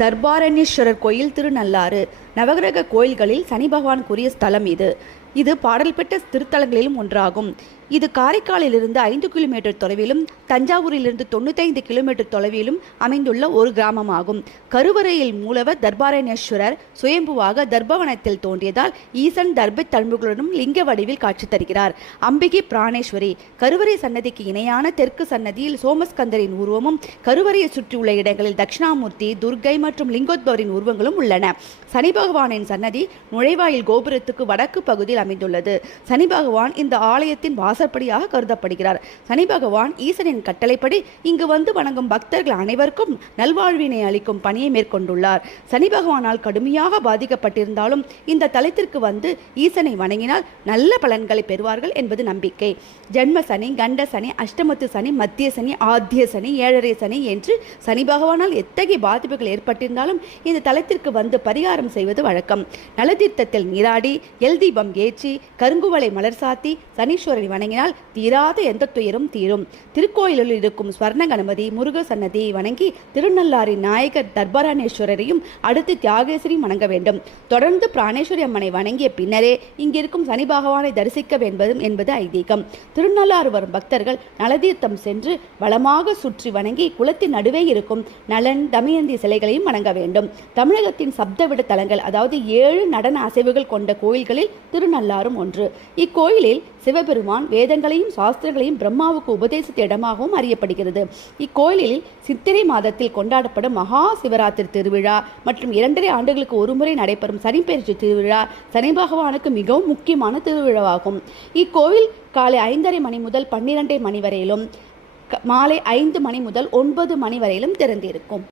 தர்பாரண்யேஸ்வரர் கோயில் திருநள்ளாறு நவகிரக கோயில்களில் சனி பகவானுக்குரிய ஸ்தலம் இது பாடல் பெற்ற திருத்தலங்களிலும் ஒன்றாகும். இது காரைக்காலிலிருந்து 5 கிலோமீட்டர் தொலைவிலும் தஞ்சாவூரிலிருந்து 95 கிலோமீட்டர் தொலைவிலும் அமைந்துள்ள ஒரு கிராமமாகும். கருவறையில் மூலவர் தர்பாரண்யேஸ்வரர் சுயம்புவாக தர்பவனத்தில் தோன்றியதால் ஈசன் தர்ப தழும்புகளுடன் லிங்க வடிவில் காட்சி தருகிறார். அம்பிகை பிராணேஸ்வரி கருவறை சன்னதிக்கு இணையான தெற்கு சன்னதியில் சோமஸ்கந்தரின் உருவமும், கருவறையை சுற்றியுள்ள இடங்களில் தட்சிணாமூர்த்தி, துர்க்கை மற்றும் லிங்கோத்பவரின் உருவங்களும் உள்ளன. சனி பகவானின் சன்னதி நுழைவாயில் கோபுரத்துக்கு வடக்கு பகுதியில் அமைந்துள்ளது. சனி பகவான் இந்த ஆலயத்தின் வாசற்படியாக கருதப்படுகிறார். சனி பகவான் ஈசனின் கட்டளைப்படி இங்கு வந்து வணங்கும் பக்தர்கள் அனைவருக்கும் நல்வாழ்வினை அளிக்கும் பணியை மேற்கொண்டுள்ளார். சனி பகவானால் கடுமையாக பாதிக்கப்பட்டிருந்தாலும் இந்த தலத்திற்கு வந்து ஈசனை வணங்கினால் நல்ல பலன்களை பெறுவார்கள் என்பது நம்பிக்கை. ஜென்ம சனி, கண்ட சனி, அஷ்டமத்து சனி, மத்திய சனி, ஆத்திய சனி, ஏழரை சனி என்று சனி பகவானால் எத்தகைய பாதிப்புகள் ஏற்பட்டிருந்தாலும் இந்த தலத்திற்கு வந்து பரிகாரம் செய்வது வழக்கம். நலதீர்த்தத்தில் நீராடி எல் தீபம் ஏற்றி கருங்குவளை மலர் சாத்தி சனீஸ்வரனை வணங்கினால் தீராத எந்த துயரும் தீரும். திருக்கோயிலில் இருக்கும் ஸ்வர்ண கணபதி, முருக சன்னதி வணங்கி திருநள்ளாரின் நாயகர் தர்பாரண்யேஸ்வரரையும் அடுத்து தியாகேஸ்வரியும் வணங்க வேண்டும். தொடர்ந்து பிராணேஸ்வரி அம்மனை வணங்கிய பின்னரே இங்கிருக்கும் சனி பகவானை தரிசிக்க வேண்டும் என்பது ஐதீகம். திருநள்ளாறு வரும் பக்தர்கள் நலதீர்த்தம் சென்று வளமாக சுற்றி வணங்கி குளத்தின் நடுவே இருக்கும் நலன், தமயந்தி சிலைகளையும் வணங்க வேண்டும். தமிழகத்தின் சப்தவிட தலங்கள், அதாவது 7 நடன அசைவுகள் கொண்ட கோயில்களில் திருநள்ளாறும் ஒன்று. இக்கோயிலில் சிவபெருமான் வேதங்களையும் சாஸ்திரங்களையும் பிரம்மாவுக்கு உபதேசித்த இடமாகவும் அறியப்படுகிறது. இக்கோயிலில் சித்திரை மாதத்தில் கொண்டாடப்படும் மகா சிவராத்திரி திருவிழா மற்றும் 2.5 ஆண்டுகளுக்கு ஒருமுறை நடைபெறும் சனிப்பெயர்ச்சி திருவிழா சனி பகவானுக்கு மிகவும் முக்கியமான திருவிழாவாகும். இக்கோயில் காலை 5:30 மணி முதல் 12 மணி வரையிலும், மாலை 5 மணி முதல் 9 மணி வரையிலும் திறந்திருக்கும்.